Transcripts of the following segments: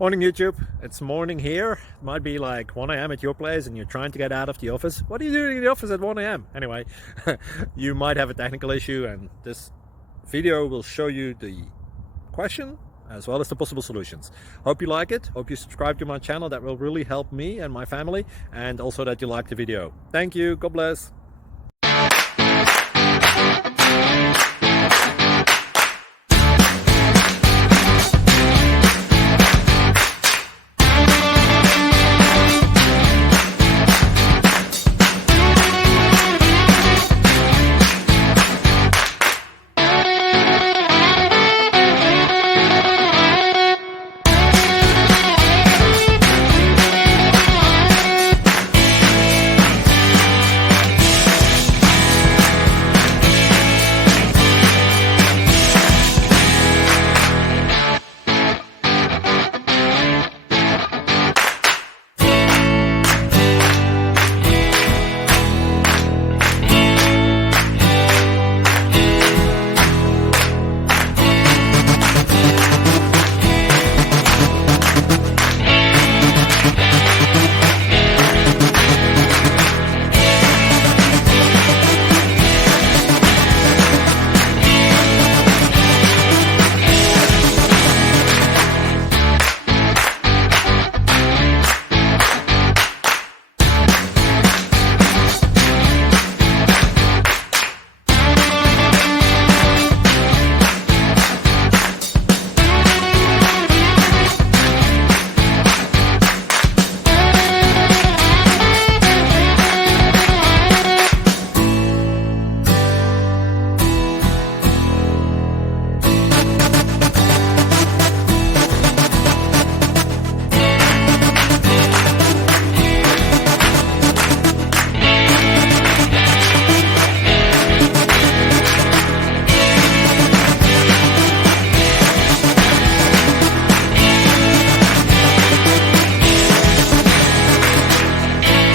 Morning YouTube, it's morning here. It might be like 1 a.m. at your place and you're trying to get out of the office. What are you doing in the office at 1 a.m.? Anyway, you might have a technical issue and this video will show you the question as well as the possible solutions. Hope you like it, hope you subscribe to my channel. That will really help me and my family, and also that you like the video. Thank you, God bless.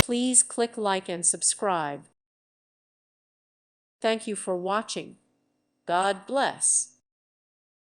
Please click like and subscribe. Thank you for watching. God bless.